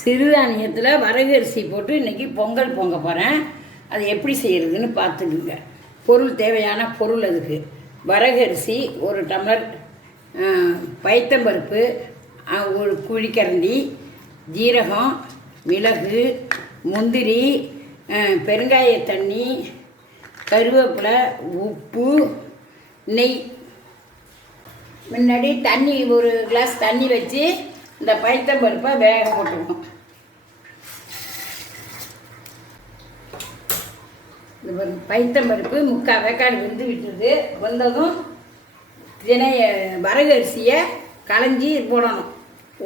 சிறுதானியத்தில் வரகரிசி போட்டு இன்றைக்கி பொங்கல் பொங்க போகிறேன் அது எப்படி செய்கிறதுன்னு பார்த்துக்குங்க. பொருள் தேவையான பொருள் அதுக்கு. வரகரிசி ஒரு டம்ளர் பைத்தம்பருப்பு ஒரு குழிக்கரண்டி ஜீரகம் மிளகு முந்திரி பெருங்காய தண்ணி கருவேப்பிலை உப்பு நெய். முன்னாடி தண்ணி ஒரு கிளாஸ் தண்ணி வச்சு இந்த பைத்தம்பருப்பை வேக போட்டுக்கணும். இந்த பைத்தம்பருப்பு முக்கால் வேக்காடு வெந்து விட்டுருது வந்ததும் தினைய வரகு அரிசியை களைஞ்சி போடணும்.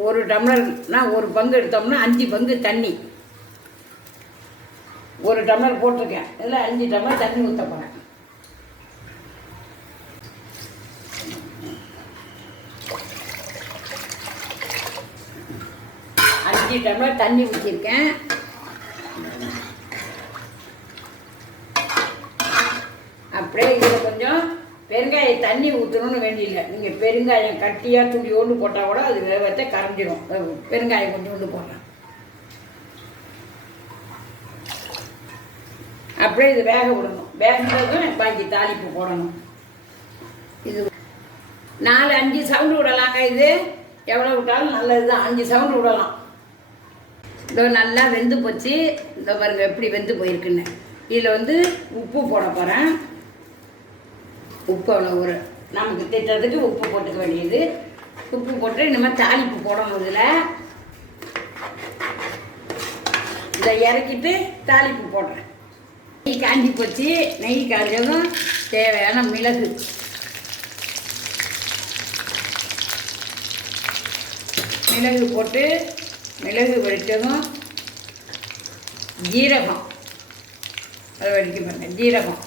ஒரு டம்ளர்னா ஒரு பங்கு எடுத்தோம்னா அஞ்சு பங்கு தண்ணி. ஒரு டம்ளர் போட்டிருக்கேன். இதில் அஞ்சு டம்ளர் தண்ணி ஊற்ற போகிறேன் அஞ்சு டம்ளர் தண்ணி ஊற்றிருக்கேன் அப்படியே இதில் கொஞ்சம் பெருங்காய தண்ணி ஊற்றணும்னு வேண்டியில்லை. நீங்கள் பெருங்காயம் கட்டியாக துளி ஒன்று போட்டால் கூட அது வேகத்தை கரைஞ்சிடும் பெருங்காயம் கொஞ்சம் ஒன்று போடலாம். அப்படியே இது வேக விடணும். வேகிறதும் பாக்கி தாளிப்பு போடணும். இது நாலு அஞ்சு சவுண்டு விடலாங்க இது. எவ்வளோ விட்டாலும் நல்லது தான் அஞ்சு சவுண்டு விடலாம். இதோ நல்லா வெந்து போச்சு. இந்த பாருங்க எப்படி வெந்து போயிருக்குன்னு. இதில் வந்து உப்பு போட போகிறேன் உப்பு அவ்வளோ ஒரு நமக்கு திட்டத்துக்கு உப்பு போட்டுக்க வேண்டியது. உப்பு போட்டு இனிமேல் தாளிப்பு போடணும் இதில் இதை இறக்கிட்டு தாளிப்பு போடுறேன். நெய் காஞ்சி போச்சு. நெய் காஞ்சதும் தேவையான மிளகு. மிளகு போட்டு மிளகு வெடித்ததும் ஜீரகம். அதை வடிக்க பாருங்க ஜீரகம்.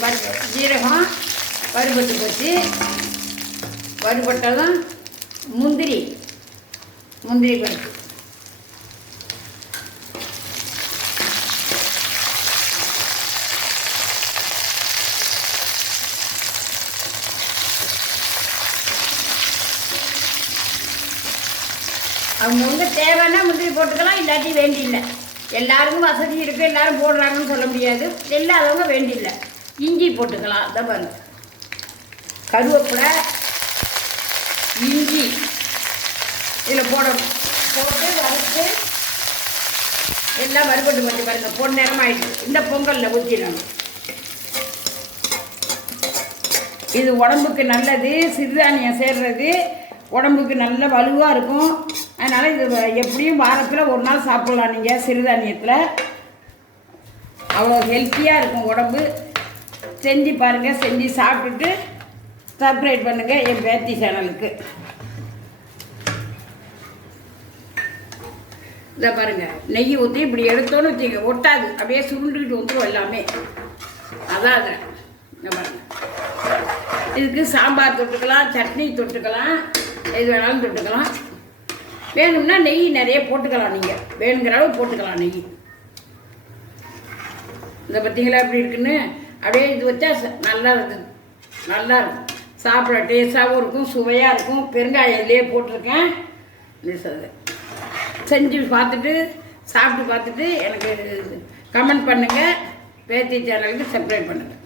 பாருங்க, ஜீரகம். வறுபட்டு போச்சு. வறுபட்டதும் முந்திரி. முந்திரி பருப்பு. வந்து தேவைன்னா முந்திரி போட்டுக்கலாம் இல்லாட்டி வேண்டியில்லை. எல்லாருக்கும் வசதி இருக்குது எல்லாரும் போடுறாங்கன்னு சொல்ல முடியாது. இல்லாதவங்க வேண்டியில்லை. இஞ்சி போட்டுக்கலாம் இதை கருவேப்பிலை இஞ்சி இதில் போடணும் போட்டு வறுத்து எல்லாம் வறுபட்டு வந்து பாருங்கள் பொன் நேரமாயிடுச்சு இந்த பொங்கலில் ஊற்றிடணும் இது உடம்புக்கு நல்லது சிறுதானியம் சேர்றது உடம்புக்கு நல்ல வலுவாக இருக்கும். அதனால் இது எப்படியும் வாரத்தில் ஒரு நாள் சாப்பிட்லாம் நீங்கள் சிறுதானியத்தில். அவ்வளோ ஹெல்த்தியாக இருக்கும் உடம்பு. செஞ்சு பாருங்கள் செஞ்சு சாப்பிட்டுட்டு சப்ஸ்கிரைப் பண்ணுங்கள் என் பேத்தி சேனலுக்கு. இதை பாருங்கள் நெய் ஊற்றி இப்படி எடுத்தோன்னு வச்சுங்க ஒட்டாது. அப்படியே சுருண்டுக்கிட்டு வந்துடும் எல்லாமே. அதான் அதை. இதை பாருங்கள் இதுக்கு சாம்பார் தொட்டுக்கலாம் சட்னி தொட்டுக்கலாம் எது வேணாலும் தொட்டுக்கலாம். வேணும்னா நெய் நிறைய போட்டுக்கலாம் நீங்கள் வேணுங்கிற அளவு போட்டுக்கலாம் நெய். இந்த பார்த்தீங்களா எப்படி இருக்குன்னு? அப்படியே இது வச்சா ச- நல்லா இருக்குது. நல்லா இருக்கும். சாப்பிட டேஸ்ட்டாகவும் இருக்கும் சுவையாக இருக்கும். பெருங்காயம் இதுலேயே போட்டிருக்கேன். செஞ்சு பார்த்துட்டு சாப்பிட்டு பார்த்துட்டு எனக்கு கமெண்ட் பண்ணுங்கள் பேத்தி சேனலுக்கு சப்ஸ்கிரைப் பண்ணுங்கள்